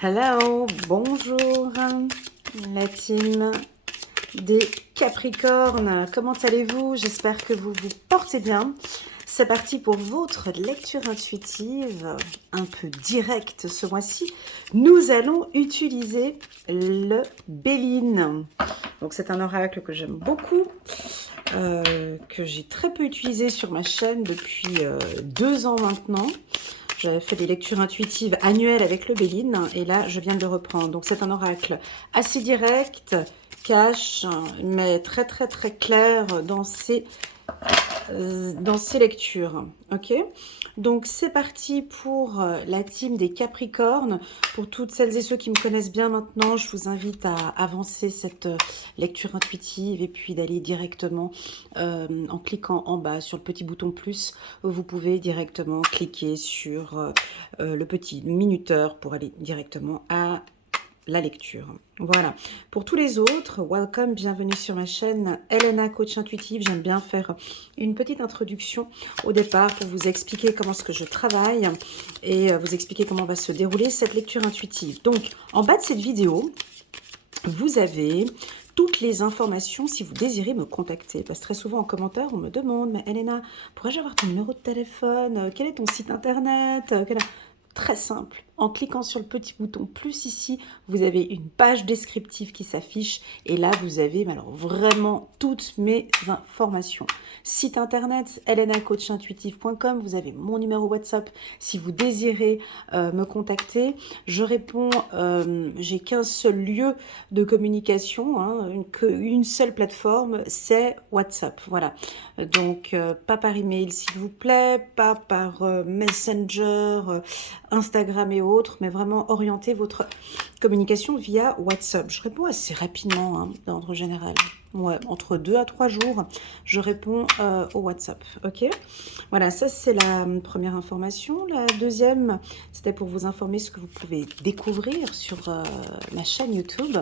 Hello, bonjour la team des Capricornes. Comment allez-vous? J'espère que vous vous portez bien. C'est parti pour votre lecture intuitive, un peu directe ce mois-ci. Nous allons utiliser le Béline. Donc c'est un oracle que j'aime beaucoup, que j'ai très peu utilisé sur ma chaîne depuis 2 ans maintenant. J'avais fait des lectures intuitives annuelles avec le Béline et là, je viens de le reprendre. Donc, c'est un oracle assez direct, cash, mais très, très, très clair dans ses lectures. Ok, donc c'est parti pour la team des Capricornes. Pour toutes celles et ceux qui me connaissent bien maintenant, je vous invite à avancer cette lecture intuitive et puis d'aller directement en cliquant en bas sur le petit bouton plus. Vous pouvez directement cliquer sur le petit minuteur pour aller directement à la lecture. Voilà. Pour tous les autres, welcome, bienvenue sur ma chaîne Elena Coach Intuitive. J'aime bien faire une petite introduction au départ pour vous expliquer comment est-ce que je travaille et vous expliquer comment va se dérouler cette lecture intuitive. Donc, en bas de cette vidéo, vous avez toutes les informations si vous désirez me contacter. Parce que très souvent en commentaire, on me demande, mais Elena, pourrais-je avoir ton numéro de téléphone? Quel est ton site internet? Très simple. En cliquant sur le petit bouton plus ici, vous avez une page descriptive qui s'affiche et là vous avez alors vraiment toutes mes informations. Site internet elenacoachintuitive.com, vous avez mon numéro WhatsApp si vous désirez me contacter. Je réponds, j'ai qu'un seul lieu de communication, hein, une seule plateforme, c'est WhatsApp. Voilà. Donc pas par email s'il vous plaît, pas par Messenger, Instagram et autres, mais vraiment orienter votre communication via WhatsApp. Je réponds assez rapidement, hein, d'ordre général. Ouais, entre 2 à 3 jours, je réponds au WhatsApp. Ok, voilà, ça c'est la première information. La deuxième, c'était pour vous informer ce que vous pouvez découvrir sur ma chaîne YouTube.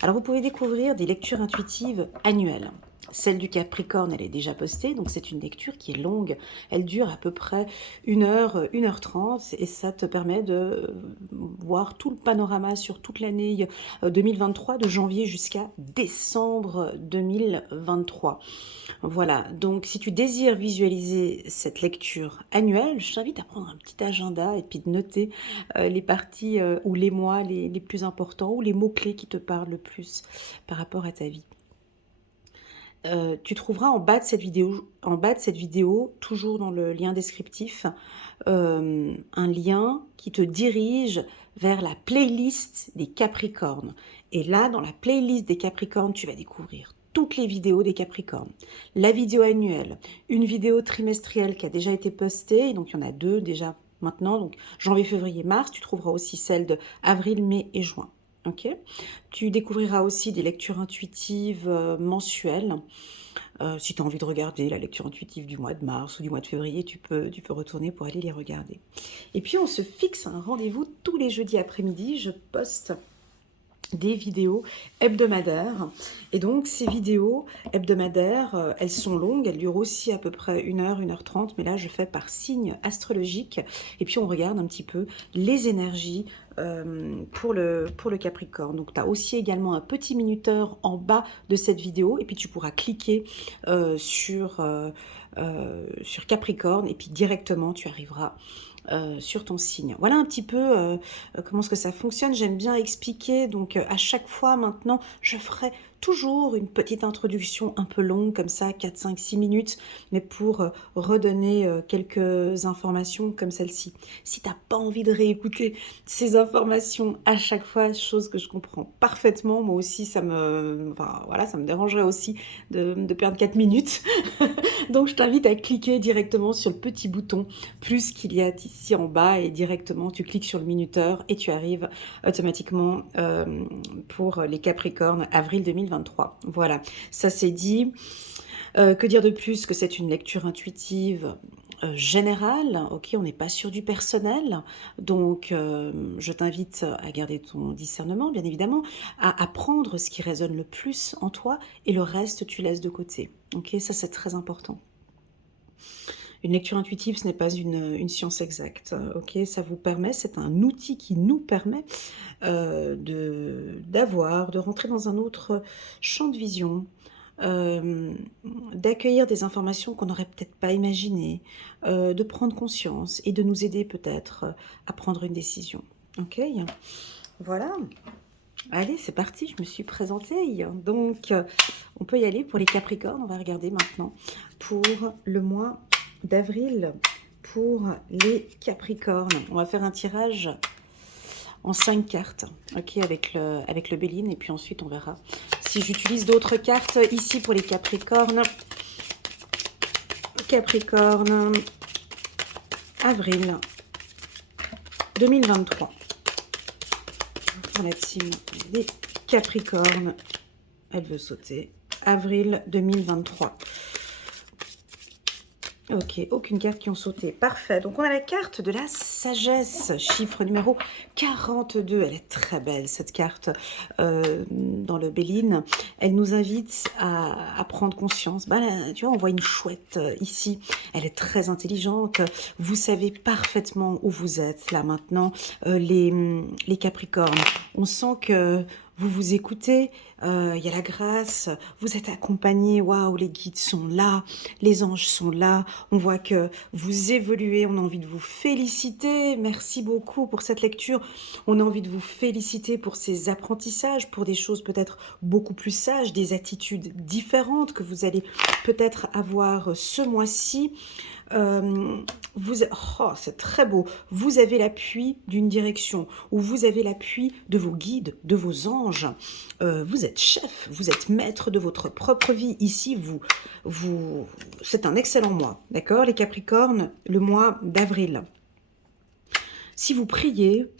Alors, vous pouvez découvrir des lectures intuitives annuelles. Celle du Capricorne, elle est déjà postée, donc c'est une lecture qui est longue. Elle dure à peu près 1 heure, 1h30, et ça te permet de voir tout le panorama sur toute l'année 2023, de janvier jusqu'à décembre 2023. Voilà, donc si tu désires visualiser cette lecture annuelle, je t'invite à prendre un petit agenda et puis de noter les parties ou les mois les plus importants ou les mots-clés qui te parlent le plus par rapport à ta vie. Tu trouveras en bas de cette vidéo, toujours dans le lien descriptif, un lien qui te dirige vers la playlist des Capricornes. Et là, dans la playlist des Capricornes, tu vas découvrir toutes les vidéos des Capricornes, la vidéo annuelle, une vidéo trimestrielle qui a déjà été postée, donc il y en a 2 déjà maintenant, donc janvier, février, mars. Tu trouveras aussi celle de avril, mai et juin. Ok, tu découvriras aussi des lectures intuitives mensuelles. Si tu as envie de regarder la lecture intuitive du mois de mars ou du mois de février, tu peux retourner pour aller les regarder. Et puis on se fixe un rendez-vous tous les jeudis après-midi. Je poste des vidéos hebdomadaires. Et donc, ces vidéos hebdomadaires, elles sont longues, elles durent aussi à peu près 1 heure, 1h30, mais là, je fais par signe astrologique. Et puis, on regarde un petit peu les énergies pour le Capricorne. Donc, tu as aussi également un petit minuteur en bas de cette vidéo, et puis tu pourras cliquer sur Capricorne, et puis directement, tu arriveras sur ton signe. Voilà un petit peu comment est-ce que ça fonctionne. J'aime bien expliquer, donc à chaque fois maintenant, je ferai toujours une petite introduction un peu longue, comme ça, 4, 5, 6 minutes, mais pour redonner quelques informations comme celle-ci. Si tu n'as pas envie de réécouter ces informations à chaque fois, chose que je comprends parfaitement, moi aussi, ça me dérangerait aussi de perdre 4 minutes. Donc, je t'invite à cliquer directement sur le petit bouton plus qu'il y a ici en bas et directement, tu cliques sur le minuteur et tu arrives automatiquement pour les Capricornes avril 2023. Voilà, ça c'est dit. Que dire de plus que c'est une lecture intuitive générale, ok, on n'est pas sur du personnel, donc je t'invite à garder ton discernement, bien évidemment, à apprendre ce qui résonne le plus en toi et le reste tu laisses de côté, ok, ça c'est très important. Une lecture intuitive, ce n'est pas une science exacte, ok? Ça vous permet, c'est un outil qui nous permet de rentrer dans un autre champ de vision, euh, d'accueillir des informations qu'on n'aurait peut-être pas imaginées, de prendre conscience et de nous aider peut-être à prendre une décision. Ok? Voilà. Allez, c'est parti, je me suis présentée. Donc, on peut y aller pour les Capricornes. On va regarder maintenant pour le mois d'avril pour les Capricornes. On va faire un tirage en 5 cartes, ok, avec le Béline. Et puis ensuite, on verra si j'utilise d'autres cartes ici pour les Capricornes. Capricorne, avril 2023. Pour la team des Capricornes, elle veut sauter. Avril 2023. Ok, aucune carte qui ont sauté. Parfait. Donc, on a la carte de la sagesse, chiffre numéro 42. Elle est très belle, cette carte, dans le Béline. Elle nous invite à prendre conscience. Ben, là, tu vois, on voit une chouette ici. Elle est très intelligente. Vous savez parfaitement où vous êtes, là, maintenant, les Capricornes. On sent que vous vous écoutez, il y a la grâce, vous êtes accompagnés, waouh, les guides sont là, les anges sont là, on voit que vous évoluez, on a envie de vous féliciter, merci beaucoup pour cette lecture, on a envie de vous féliciter pour ces apprentissages, pour des choses peut-être beaucoup plus sages, des attitudes différentes que vous allez peut-être avoir ce mois-ci. Oh, c'est très beau. Vous avez l'appui d'une direction, ou vous avez l'appui de vos guides, de vos anges. Vous êtes chef, vous êtes maître de votre propre vie. Ici, c'est un excellent mois, d'accord, les Capricornes, le mois d'avril. Si vous priez,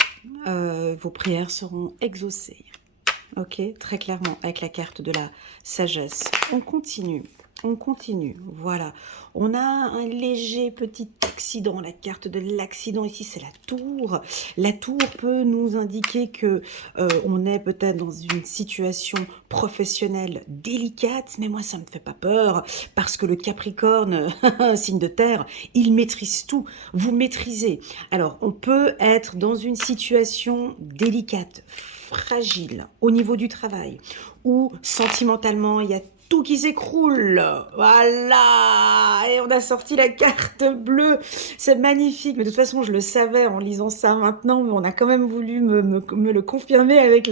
vos prières seront exaucées. Ok, très clairement, avec la carte de la sagesse. On continue. On continue, voilà. On a un léger petit accident, la carte de l'accident ici, c'est la tour. La tour peut nous indiquer que on est peut-être dans une situation professionnelle délicate, mais moi ça me fait pas peur, parce que le Capricorne, signe de terre, il maîtrise tout. Vous maîtrisez. Alors, on peut être dans une situation délicate, fragile, au niveau du travail, ou sentimentalement, il y a tout qui s'écroule. Voilà. Et on a sorti la carte bleue. C'est magnifique. Mais de toute façon, je le savais en lisant ça maintenant, mais on a quand même voulu me le confirmer avec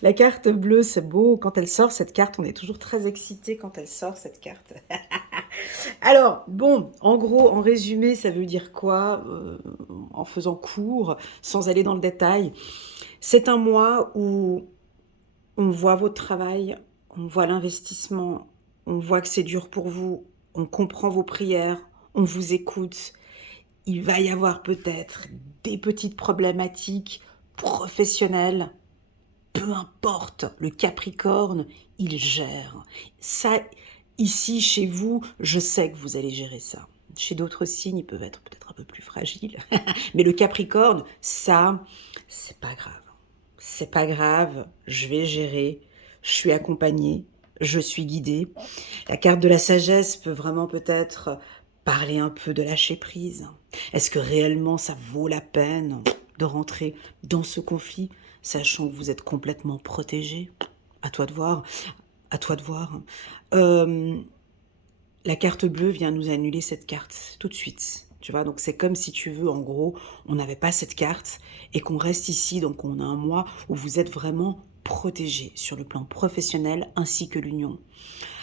la carte bleue. C'est beau. Quand elle sort, cette carte, on est toujours très excité quand elle sort, cette carte. Alors, bon, en gros, en résumé, ça veut dire quoi, en faisant court, sans aller dans le détail? C'est un mois où on voit votre travail, on voit l'investissement, on voit que c'est dur pour vous, on comprend vos prières, on vous écoute. Il va y avoir peut-être des petites problématiques professionnelles. Peu importe, le Capricorne, il gère. Ça, ici, chez vous, je sais que vous allez gérer ça. Chez d'autres signes, ils peuvent être peut-être un peu plus fragiles. Mais le Capricorne, ça, c'est pas grave. C'est pas grave, je vais gérer. Je suis accompagnée, je suis guidée. La carte de la sagesse peut vraiment peut-être parler un peu de lâcher prise. Est-ce que réellement ça vaut la peine de rentrer dans ce conflit, sachant que vous êtes complètement protégé? À toi de voir, à toi de voir. La carte bleue vient nous annuler cette carte tout de suite. Tu vois, donc c'est comme si tu veux, en gros, on n'avait pas cette carte et qu'on reste ici, donc on a un mois où vous êtes vraiment protégé sur le plan professionnel ainsi que l'union.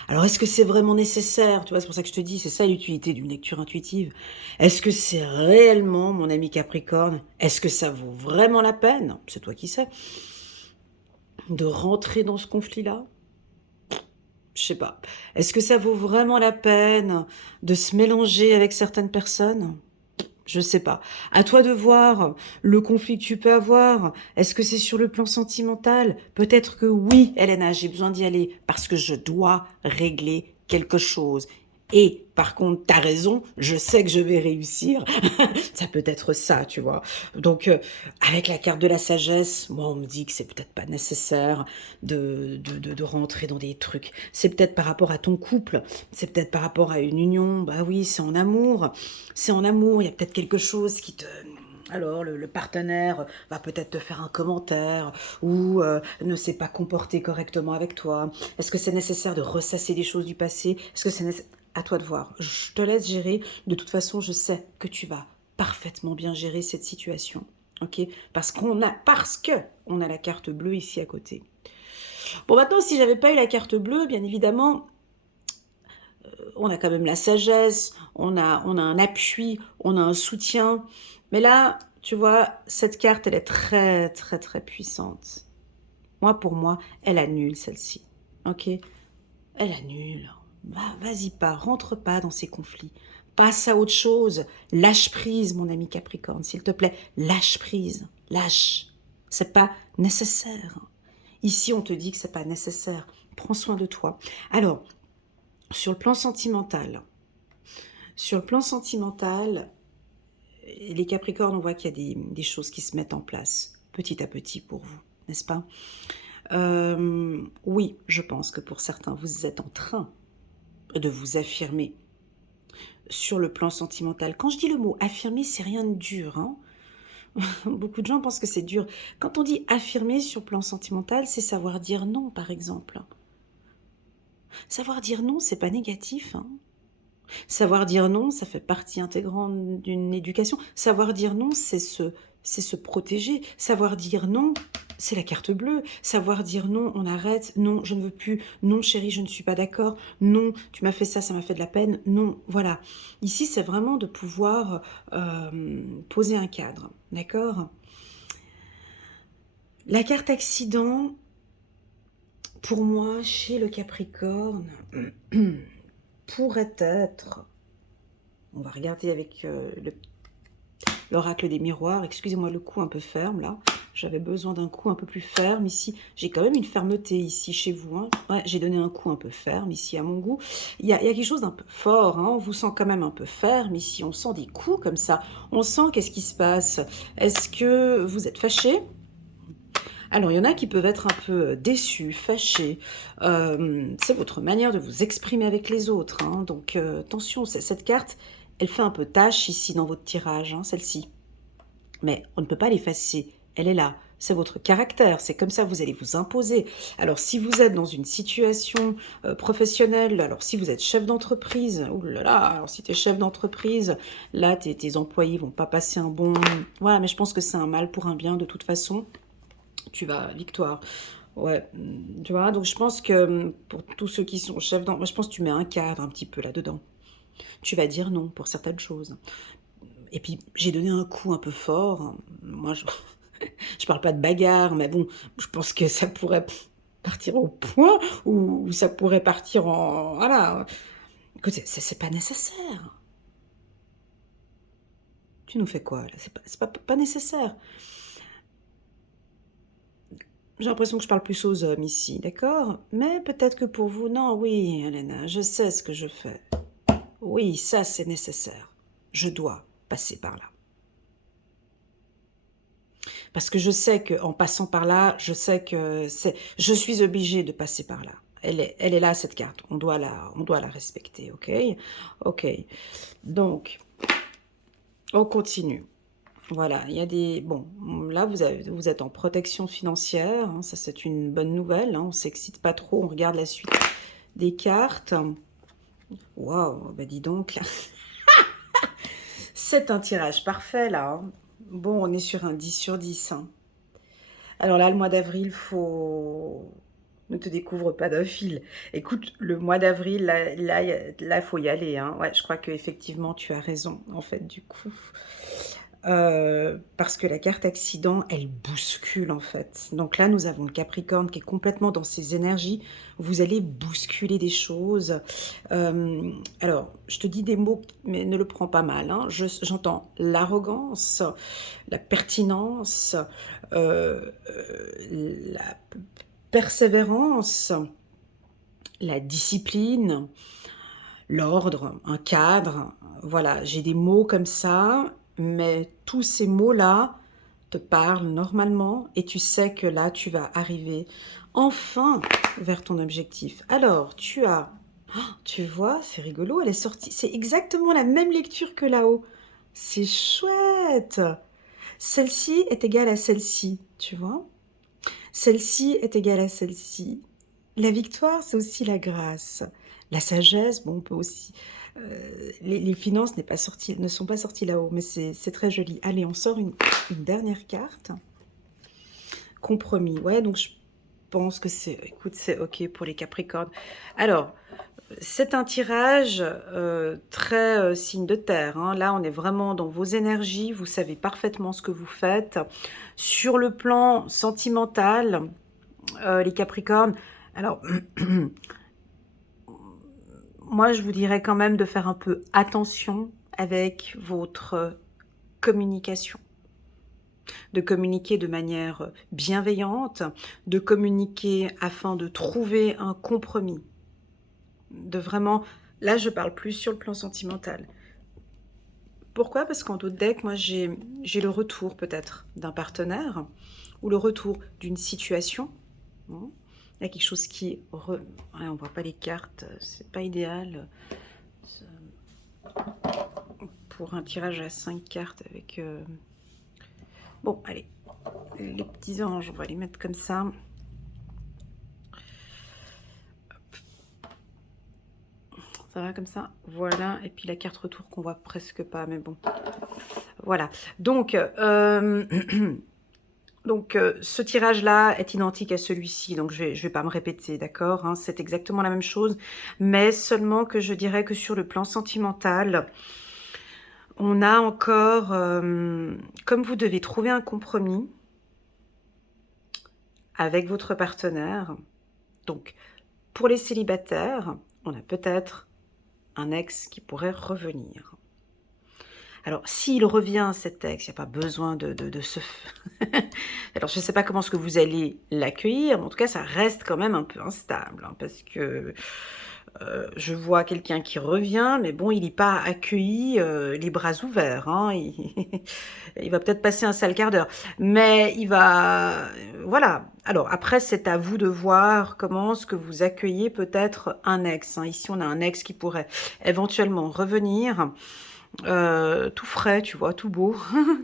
Alors, est-ce que c'est vraiment nécessaire? Tu vois, c'est pour ça que je te dis, c'est ça l'utilité d'une lecture intuitive. Est-ce que c'est réellement, mon ami Capricorne, est-ce que ça vaut vraiment la peine, c'est toi qui sais, de rentrer dans ce conflit-là? Je sais pas. Est-ce que ça vaut vraiment la peine de se mélanger avec certaines personnes? Je sais pas. À toi de voir le conflit que tu peux avoir. Est-ce que c'est sur le plan sentimental? Peut-être que oui, Elena, j'ai besoin d'y aller parce que je dois régler quelque chose. Et par contre, t'as raison, je sais que je vais réussir. Ça peut être ça, tu vois. Donc, avec la carte de la sagesse, moi, on me dit que c'est peut-être pas nécessaire de rentrer dans des trucs. C'est peut-être par rapport à ton couple, c'est peut-être par rapport à une union. Bah oui, c'est en amour. C'est en amour, il y a peut-être quelque chose qui te... Alors, le partenaire va peut-être te faire un commentaire ou ne s'est pas comporté correctement avec toi. Est-ce que c'est nécessaire de ressasser des choses du passé? Est-ce que c'est nécessaire... À toi de voir. Je te laisse gérer. De toute façon, je sais que tu vas parfaitement bien gérer cette situation. Ok? Parce que on a la carte bleue ici à côté. Bon, maintenant, si j'avais pas eu la carte bleue, bien évidemment, on a quand même la sagesse, on a un appui, on a un soutien. Mais là, tu vois, cette carte, elle est très, très, très puissante. Moi, pour moi, elle annule celle-ci. Ok? Elle annule. Vas-y pas, rentre pas dans ces conflits. Passe à autre chose. Lâche prise, mon ami Capricorne, s'il te plaît. Lâche prise. Lâche. C'est pas nécessaire. Ici, on te dit que c'est pas nécessaire. Prends soin de toi. Alors, sur le plan sentimental, les Capricornes, on voit qu'il y a des choses qui se mettent en place petit à petit pour vous, n'est-ce pas? Oui, je pense que pour certains, vous êtes en train de vous affirmer sur le plan sentimental. Quand je dis le mot affirmer, c'est rien de dur, hein. Beaucoup de gens pensent que c'est dur. Quand on dit affirmer sur le plan sentimental, c'est savoir dire non, par exemple. Savoir dire non, c'est pas négatif, hein. Savoir dire non, ça fait partie intégrante d'une éducation. Savoir dire non, c'est se protéger. Savoir dire non, c'est la carte bleue. Savoir dire non, on arrête. Non, je ne veux plus. Non, chérie, je ne suis pas d'accord. Non, tu m'as fait ça m'a fait de la peine. Non, voilà. Ici, c'est vraiment de pouvoir poser un cadre. D'accord? La carte accident, pour moi, chez le Capricorne, pourrait être... On va regarder avec l'oracle des miroirs. Excusez-moi le coup un peu ferme, là. J'avais besoin d'un coup un peu plus ferme ici. J'ai quand même une fermeté ici chez vous. Hein. Ouais, j'ai donné un coup un peu ferme ici à mon goût. Il y a quelque chose d'un peu fort. Hein. On vous sent quand même un peu ferme ici. On sent des coups comme ça. On sent qu'est-ce qui se passe. Est-ce que vous êtes fâché? Alors, il y en a qui peuvent être un peu déçus, fâchés. C'est votre manière de vous exprimer avec les autres. Hein. Donc, attention, cette carte, elle fait un peu tâche ici dans votre tirage, hein, celle-ci. Mais on ne peut pas l'effacer. Elle est là. C'est votre caractère. C'est comme ça que vous allez vous imposer. Alors, si vous êtes dans une situation professionnelle, alors si vous êtes chef d'entreprise, oh là là, alors si tu es chef d'entreprise, là, tes employés vont pas passer un bon... Voilà, mais je pense que c'est un mal pour un bien de toute façon. Tu vas, victoire. Ouais, tu vois, donc je pense que pour tous ceux qui sont chefs d'entreprise, je pense que tu mets un cadre un petit peu là-dedans. Tu vas dire non pour certaines choses. Et puis, j'ai donné un coup un peu fort. Moi, je parle pas de bagarre, mais bon, je pense que ça pourrait partir au point ou ça pourrait partir en... Voilà. Écoute, c'est pas nécessaire. Tu nous fais quoi, là? C'est pas nécessaire. J'ai l'impression que je parle plus aux hommes ici, d'accord? Mais peut-être que pour vous, non, oui, Helena, je sais ce que je fais. Oui, ça c'est nécessaire. Je dois passer par là. Parce que je sais qu'en passant par là, je sais que je suis obligée de passer par là. Elle est là, cette carte. On doit la respecter, ok? Ok. Donc, on continue. Voilà, il y a des... Bon, là, vous êtes en protection financière. Hein, ça, c'est une bonne nouvelle. Hein, on ne s'excite pas trop. On regarde la suite des cartes. Waouh, bah dis donc, là. C'est un tirage parfait, là. Hein. Bon, on est sur un 10 sur 10. Hein. Alors là, le mois d'avril, faut... Ne te découvre pas d'un fil. Écoute, le mois d'avril, là, faut y aller. Hein. Ouais, je crois qu'effectivement, tu as raison, en fait, du coup. Parce que la carte accident, elle bouscule en fait. Donc là, nous avons le Capricorne qui est complètement dans ses énergies. Vous allez bousculer des choses. Alors, je te dis des mots, mais ne le prends pas mal. Hein. J'entends l'arrogance, la pertinence, la persévérance, la discipline. l'ordre, un cadre. Voilà, j'ai des mots comme ça, mais tous ces mots-là te parlent normalement et tu sais que là, tu vas arriver enfin vers ton objectif. Alors, tu vois, c'est rigolo, elle est sortie, c'est exactement la même lecture que là-haut. C'est chouette. Celle-ci est égale à celle-ci, tu vois. Celle-ci est égale à celle-ci. La victoire, c'est aussi la grâce. La sagesse, bon, on peut aussi... les finances ne sont pas sorties là-haut, mais c'est très joli. Allez, on sort une dernière carte. Compromis. Ouais, donc je pense que écoute, c'est OK pour les Capricornes. Alors, c'est un tirage très signe de terre, hein. Là, on est vraiment dans vos énergies. Vous savez parfaitement ce que vous faites. Sur le plan sentimental, les Capricornes, alors, moi, je vous dirais quand même de faire un peu attention avec votre communication. De communiquer de manière bienveillante, de communiquer afin de trouver un compromis. De vraiment, là, je parle plus sur le plan sentimental. Pourquoi? Parce qu'en d'autres decks, moi, j'ai le retour peut-être d'un partenaire ou le retour d'une situation. Hein. Il y a quelque chose qui... Ouais, on voit pas les cartes, c'est pas idéal. Pour un tirage à 5 cartes avec... Bon, allez, les petits anges, on va les mettre comme ça. Ça va comme ça? Voilà, et puis la carte retour qu'on voit presque pas, mais bon. Voilà, donc... Donc, ce tirage-là est identique à celui-ci, donc je vais pas me répéter, d'accord, hein, c'est exactement la même chose, mais seulement que je dirais que sur le plan sentimental, on a encore, comme vous devez trouver un compromis avec votre partenaire, donc pour les célibataires, on a peut-être un ex qui pourrait revenir. Alors, s'il revient, cet ex, il n'y a pas besoin de se... Alors, je ne sais pas comment est-ce que vous allez l'accueillir, mais en tout cas, ça reste quand même un peu instable, hein, parce que je vois quelqu'un qui revient, mais bon, il n'est pas accueilli les bras ouverts. Hein, il va peut-être passer un sale quart d'heure, mais il va... Voilà. Alors, après, c'est à vous de voir comment est-ce que vous accueillez peut-être un ex. Hein. Ici, on a un ex qui pourrait éventuellement revenir... tout frais, tu vois, tout beau,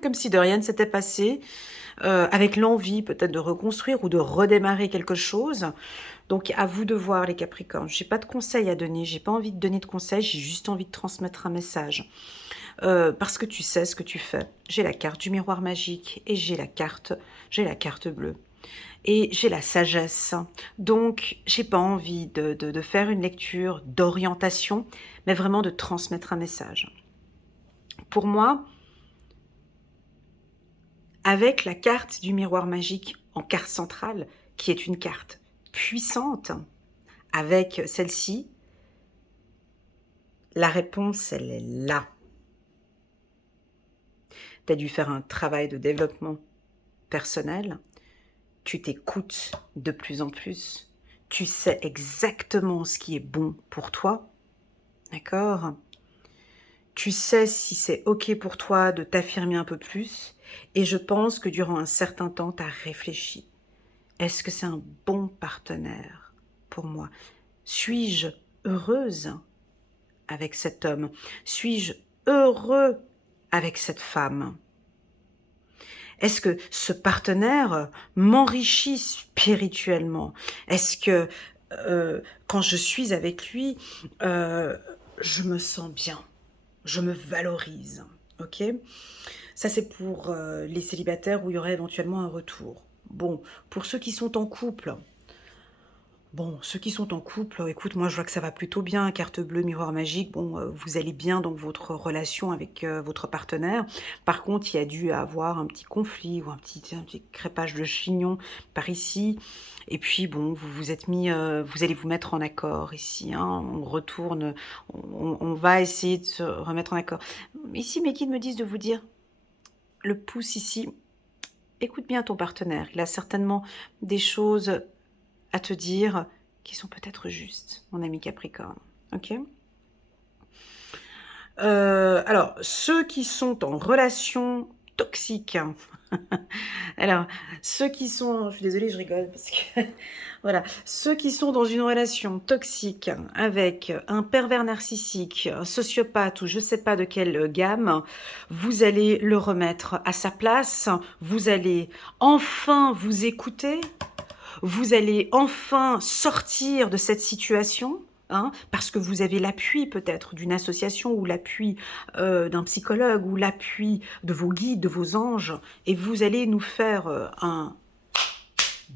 comme si de rien ne s'était passé, avec l'envie peut-être de reconstruire ou de redémarrer quelque chose. Donc à vous de voir les Capricornes. J'ai pas de conseils à donner, j'ai pas envie de donner de conseils, j'ai juste envie de transmettre un message. Parce que tu sais ce que tu fais. J'ai la carte du miroir magique et j'ai la carte bleue. Et j'ai la sagesse. Donc, j'ai pas envie de faire une lecture d'orientation, mais vraiment de transmettre un message. Pour moi, avec la carte du miroir magique en carte centrale, qui est une carte puissante, avec celle-ci, la réponse, elle est là. Tu as dû faire un travail de développement personnel, tu t'écoutes de plus en plus, tu sais exactement ce qui est bon pour toi, d'accord? Tu sais si c'est OK pour toi de t'affirmer un peu plus, et je pense que durant un certain temps, tu as réfléchi. Est-ce que c'est un bon partenaire pour moi? Suis-je heureuse avec cet homme? Suis-je heureux avec cette femme? Est-ce que ce partenaire m'enrichit spirituellement? Est-ce que quand je suis avec lui, je me sens bien? Je me valorise, ok? Ça, c'est pour les célibataires où il y aurait éventuellement un retour. Bon, pour ceux qui sont en couple, écoute, moi je vois que ça va plutôt bien, carte bleue, miroir magique, bon, vous allez bien dans votre relation avec votre partenaire. Par contre, il y a dû avoir un petit conflit ou un petit crépage de chignon par ici. Et puis bon, vous vous êtes mis, vous allez vous mettre en accord ici, hein, on retourne, on va essayer de se remettre en accord. Ici, mes guides me disent de vous dire, le pouce ici, écoute bien ton partenaire, il a certainement des choses à te dire qui sont peut-être justes, mon ami Capricorne, ok? Alors, ceux qui sont en relation toxique, alors, ceux qui sont, je suis désolée, je rigole parce que voilà, ceux qui sont dans une relation toxique avec un pervers narcissique, un sociopathe ou je sais pas de quelle gamme, vous allez le remettre à sa place, vous allez enfin vous écouter, vous allez enfin sortir de cette situation. Hein, parce que vous avez l'appui peut-être d'une association ou l'appui d'un psychologue ou l'appui de vos guides, de vos anges, et vous allez nous faire un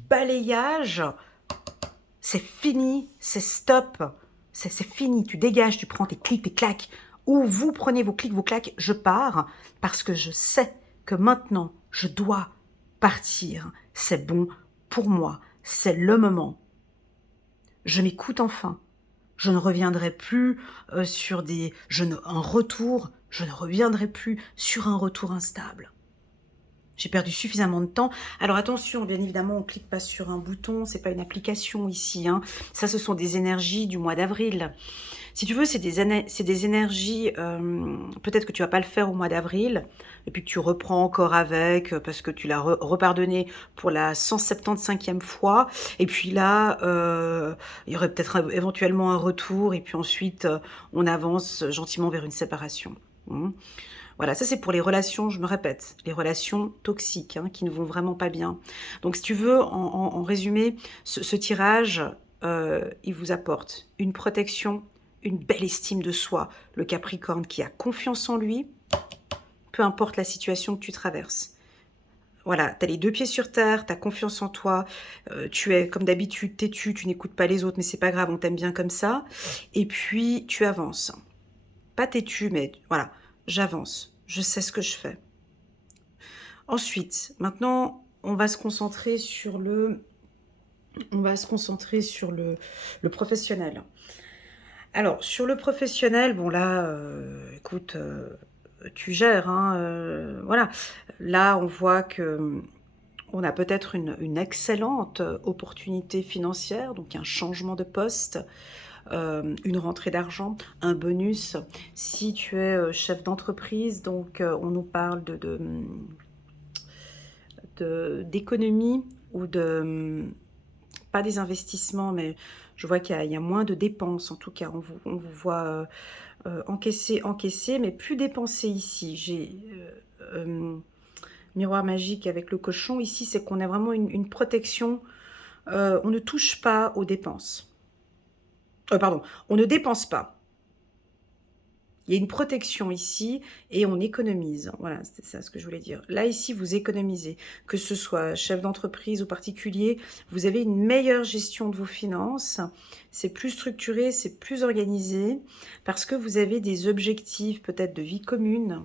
balayage. C'est fini, c'est stop, c'est fini, tu dégages, tu prends tes clics, tes claques, ou vous prenez vos clics, vos claques, je pars, parce que je sais que maintenant, je dois partir. C'est bon pour moi, c'est le moment. Je m'écoute enfin. Je ne reviendrai plus sur un retour, je ne reviendrai plus sur un retour instable. J'ai perdu suffisamment de temps. Alors attention, bien évidemment, on ne clique pas sur un bouton, c'est pas une application ici. Hein. Ça, ce sont des énergies du mois d'avril. Si tu veux, c'est des énergies, peut-être que tu vas pas le faire au mois d'avril, et puis que tu reprends encore avec, parce que tu l'as repardonné pour la 175e fois, et puis là, il y aurait peut-être éventuellement un retour, et puis ensuite, on avance gentiment vers une séparation. Voilà, ça c'est pour les relations, je me répète, les relations toxiques, hein, qui ne vont vraiment pas bien. Donc si tu veux, en résumé, ce tirage, il vous apporte une protection, une belle estime de soi, le Capricorne qui a confiance en lui, peu importe la situation que tu traverses. Voilà, tu as les deux pieds sur terre, tu as confiance en toi, tu es comme d'habitude têtu, tu n'écoutes pas les autres, mais c'est pas grave, on t'aime bien comme ça. Et puis tu avances. Pas têtu, mais voilà, j'avance, je sais ce que je fais. Ensuite, maintenant, on va se concentrer sur le professionnel. Alors, sur le professionnel, bon là, écoute, tu gères, hein, voilà. Là, on voit que on a peut-être une excellente opportunité financière, donc un changement de poste, une rentrée d'argent, un bonus. Si tu es chef d'entreprise, donc on nous parle d'économie ou pas des investissements, mais je vois qu'il y a moins de dépenses. En tout cas, on vous voit encaisser, mais plus dépenser ici. J'ai miroir magique avec le cochon. Ici, c'est qu'on a vraiment une protection. On ne touche pas aux dépenses. Pardon, on ne dépense pas. Il y a une protection ici et on économise. Voilà, c'était ça ce que je voulais dire. Là, ici, vous économisez. Que ce soit chef d'entreprise ou particulier, vous avez une meilleure gestion de vos finances. C'est plus structuré, c'est plus organisé parce que vous avez des objectifs peut-être de vie commune.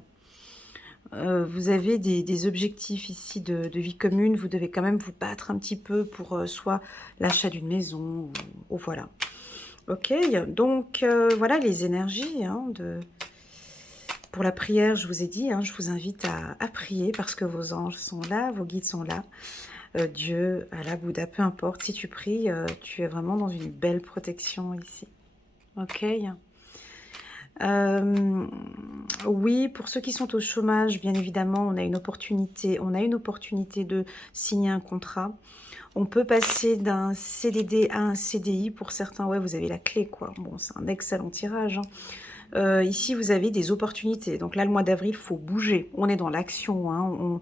Vous avez des objectifs ici de vie commune. Vous devez quand même vous battre un petit peu pour soit l'achat d'une maison ou voilà. Ok, donc voilà les énergies hein, pour la prière, je vous ai dit, hein, je vous invite à prier parce que vos anges sont là, vos guides sont là. Dieu, Allah, Bouddha, peu importe, si tu pries, tu es vraiment dans une belle protection ici. Ok. Oui, pour ceux qui sont au chômage, bien évidemment, on a une opportunité de signer un contrat. On peut passer d'un CDD à un CDI pour certains. Ouais, vous avez la clé, quoi. Bon, c'est un excellent tirage. Hein. Ici, vous avez des opportunités. Donc là, le mois d'avril, il faut bouger. On est dans l'action. Hein.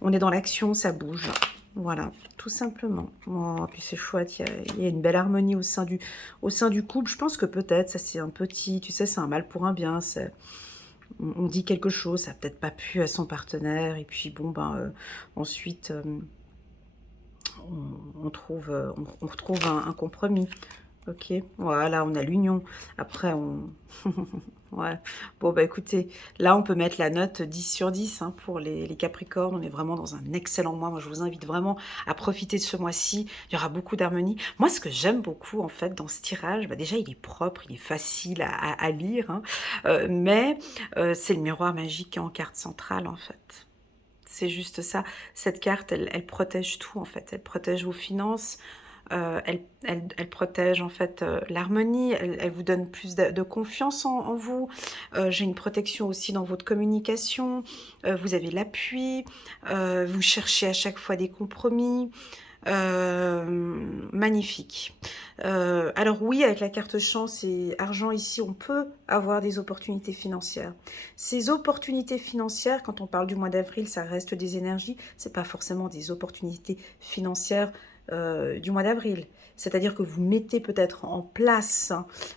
On est dans l'action, ça bouge. Voilà, tout simplement. Oh, puis c'est chouette, il y a une belle harmonie au sein du couple. Je pense que peut-être, ça c'est un petit, tu sais, c'est un mal pour un bien. On dit quelque chose, ça n'a peut-être pas plu à son partenaire. Et puis bon, ensuite... on retrouve un compromis. Ok, voilà, on a l'union. Après, ouais. Bon, bah écoutez, là, on peut mettre la note 10 sur 10 hein, pour les Capricornes. On est vraiment dans un excellent mois. Moi, je vous invite vraiment à profiter de ce mois-ci. Il y aura beaucoup d'harmonie. Moi, ce que j'aime beaucoup, en fait, dans ce tirage, bah, déjà, il est propre, il est facile à lire. Hein, mais c'est le miroir magique en carte centrale, en fait. C'est juste ça. Cette carte, elle protège tout, en fait. Elle protège vos finances, Elle protège en fait l'harmonie, elle vous donne plus de confiance en vous. J'ai une protection aussi dans votre communication, vous avez l'appui, vous cherchez à chaque fois des compromis. Magnifique. Alors oui, avec la carte chance et argent ici, on peut avoir des opportunités financières. Ces opportunités financières, quand on parle du mois d'avril, ça reste des énergies, c'est pas forcément des opportunités financières du mois d'avril. C'est-à-dire que vous mettez peut-être en place,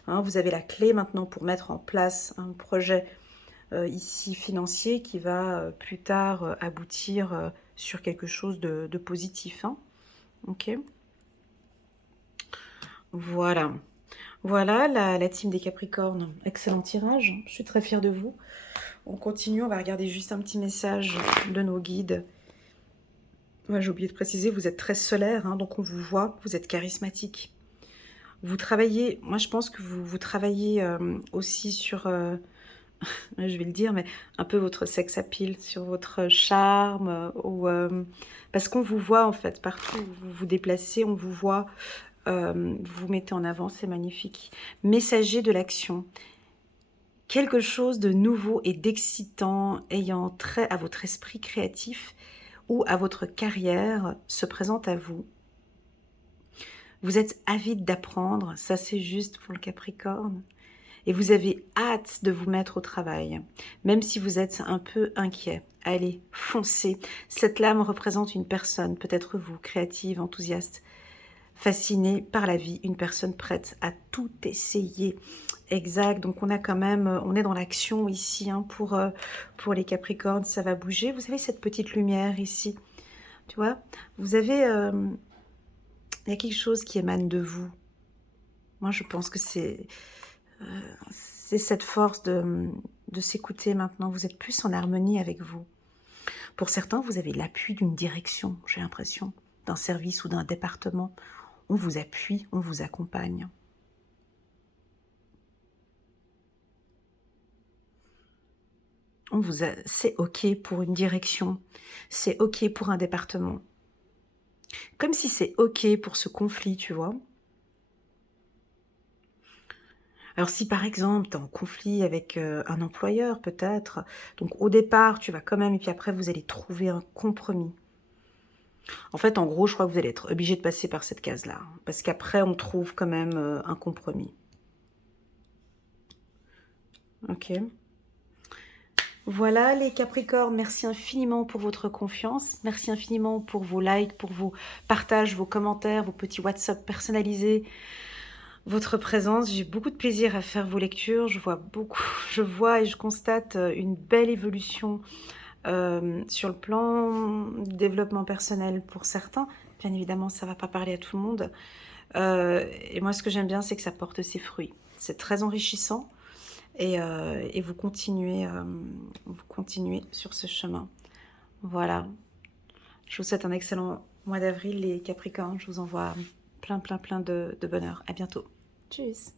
hein, vous avez la clé maintenant pour mettre en place un projet ici financier qui va plus tard aboutir sur quelque chose de positif. Hein. Ok, voilà. Voilà la team des Capricornes. Excellent tirage. Je suis très fière de vous. On continue. On va regarder juste un petit message de nos guides. Ouais, j'ai oublié de préciser, vous êtes très solaire, hein, donc on vous voit, vous êtes charismatique. Vous travaillez, moi je pense que vous travaillez aussi sur, je vais le dire, mais un peu votre sex appeal, sur votre charme, parce qu'on vous voit en fait partout où vous vous déplacez, on vous voit. Vous vous mettez en avant, c'est magnifique. Messager de l'action. Quelque chose de nouveau et d'excitant ayant trait à votre esprit créatif ou à votre carrière se présente à vous. Vous êtes avide d'apprendre, ça c'est juste pour le Capricorne. Et vous avez hâte de vous mettre au travail, même si vous êtes un peu inquiet. Allez, foncez. Cette lame représente une personne, peut-être vous, créative, enthousiaste, fascinée par la vie, une personne prête à tout essayer. Exact, donc on a quand même, on est dans l'action ici, hein, pour les Capricornes, ça va bouger. Vous avez cette petite lumière ici, tu vois, vous avez, il y a quelque chose qui émane de vous. Moi je pense que c'est cette force de s'écouter maintenant, vous êtes plus en harmonie avec vous. Pour certains, vous avez l'appui d'une direction, j'ai l'impression, d'un service ou d'un département. On vous appuie, on vous accompagne. C'est OK pour une direction, c'est OK pour un département. Comme si c'est OK pour ce conflit, tu vois. Alors si par exemple, tu es en conflit avec un employeur peut-être, donc au départ, tu vas quand même, et puis après, vous allez trouver un compromis. En fait, en gros, je crois que vous allez être obligé de passer par cette case-là, parce qu'après, on trouve quand même un compromis. Ok. Voilà les Capricornes, merci infiniment pour votre confiance, merci infiniment pour vos likes, pour vos partages, vos commentaires, vos petits WhatsApp personnalisés, votre présence. J'ai beaucoup de plaisir à faire vos lectures, je vois et je constate une belle évolution sur le plan développement personnel pour certains. Bien évidemment, ça ne va pas parler à tout le monde. Et moi, ce que j'aime bien, c'est que ça porte ses fruits. C'est très enrichissant. Et vous continuez sur ce chemin. Voilà. Je vous souhaite un excellent mois d'avril, les Capricornes. Je vous envoie plein de bonheur. À bientôt. Tchuss.